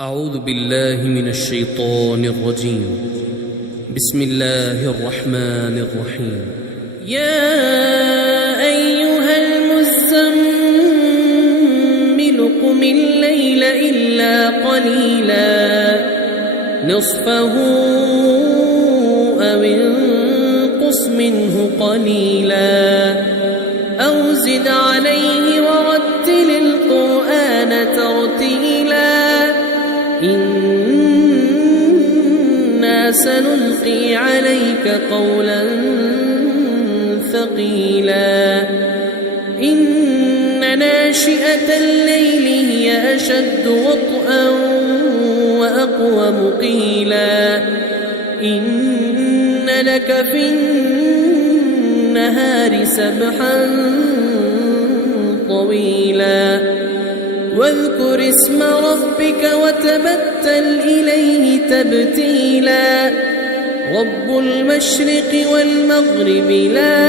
أعوذ بالله من الشيطان الرجيم. بسم الله الرحمن الرحيم. يا أيها المزمل قم الليل إلا قليلا نصفه أو انقص منه قليلا أو زد عليه ورتل القرآن ترتيلا إنا سنلقي عليك قولا ثقيلا إن ناشئة الليل هي أشد وطئا وأقوم قيلا إن لك في النهار سبحا طويلا واذكر اسم ربك وتبتل إليه تبتيلا رب المشرق والمغرب لا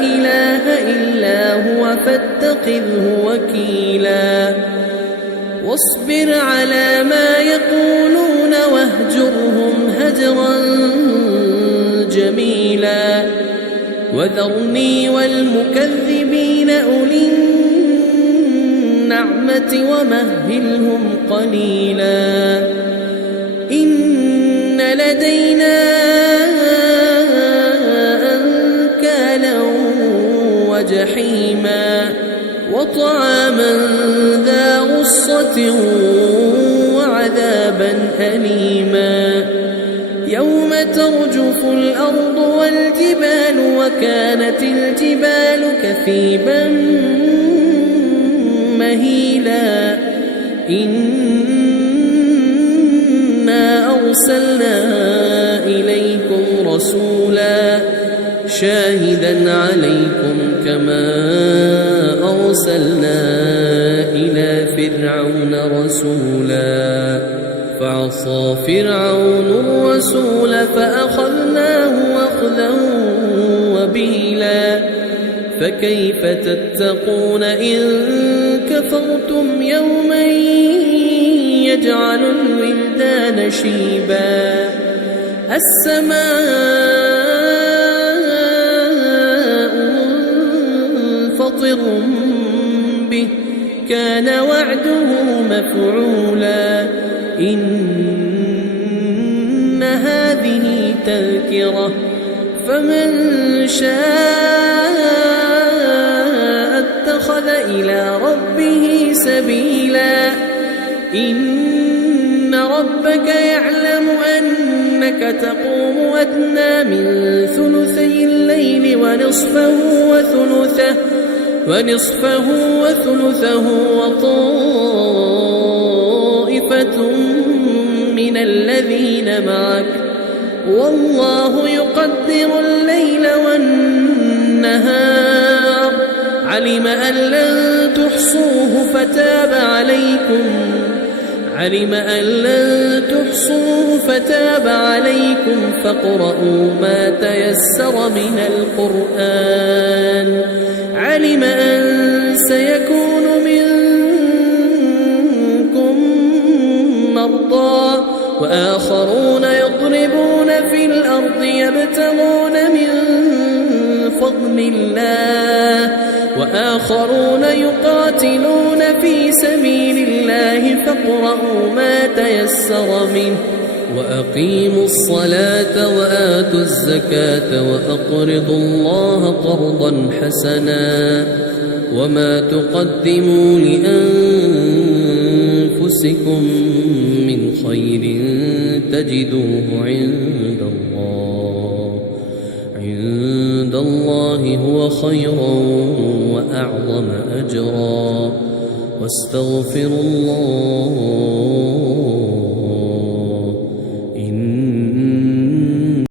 إله إلا هو فاتخذه وكيلا واصبر على ما يقولون واهجرهم هجرا جميلا وذرني والمكذبين أولي النعمة ومهلهم قليلا إن لدينا أنكالا وجحيما وطعاما ذا غصة وعذابا أليما يوم ترجف الأرض والجبال وكانت الجبال كثيبا مهيلا إنا أرسلنا إليكم رسولا شاهدا عليكم كما أرسلنا إلى فرعون رسولا فعصى فرعون الرسول فأخذناه أخذا وبيلا فكيف تتقون إن كفرتم يوما يجعل الولدان شيبا السماء منفطر به كان وعده مفعولا إن هذه تذكرة فمن شاء اتخذ إلى ربه سبيلا إن ربك يعلم أنك تقوم أدنى من ثلثي الليل ونصفه وثلثه وطائفة من الذين معك والله يقدر الليل والنهار علم أن لن تحصوه فتاب عليكم فاقرؤوا ما تيسر من القرآن علم أن سيكون منكم مرضى وآخرون يضربون في الأرض يبتغون من فضل الله وآخرون يقاتلون في سبيل الله فاقرؤوا ما تيسر منه وأقيموا الصلاة وآتوا الزكاة وأقرضوا الله قرضا حسنا وما تقدموا لأنفسكم من خير تجدوه عند الله هو خيرا وأعظم أجرا واستغفروا الله